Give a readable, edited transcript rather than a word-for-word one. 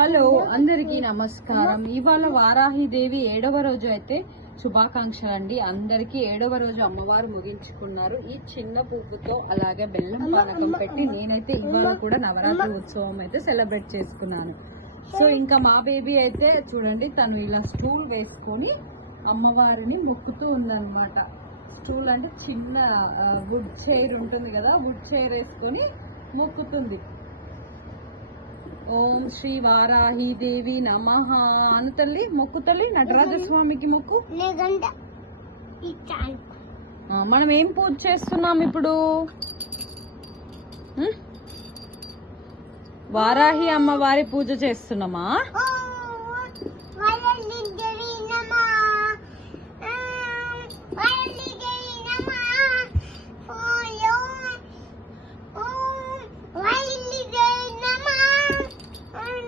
Hello అందరికీ నమస్కారం. ఇవాళ వారాహిదేవి 7వ రోజు అయితే శుభాకాంక్షలు అండి. అందరికీ 7వ రోజు అమ్మవారు ముగించుకున్నారు. ఈ చిన్న పువ్వుతో అలాగే బెల్లం పానకం పెట్టి నేనైతే ఇవాళ కూడా నవరాత్రి ఉత్సవం అయితే సెలబ్రేట్ చేసుకున్నాను. సో ఇంకా మా బేబీ అయితే చూడండి, తను ఇలా స్టూల్ వేసుకొని అమ్మవారిని మొక్కుతూ ఉందన్నమాట. స్టూల్ అంటే చిన్న వుడ్ చైర్ ఉంటుంది కదా, వుడ్ చైర్ వేసుకొని మొక్కుతుంది. ఓం శ్రీ వారాహి దేవి నమః అను తల్లి. మొక్కు తల్లి, నటరాజస్వామికి మొక్కు. మనం ఏం పూజ చేస్తున్నాం ఇప్పుడు? వారాహి అమ్మవారి పూజ చేస్తున్నామా?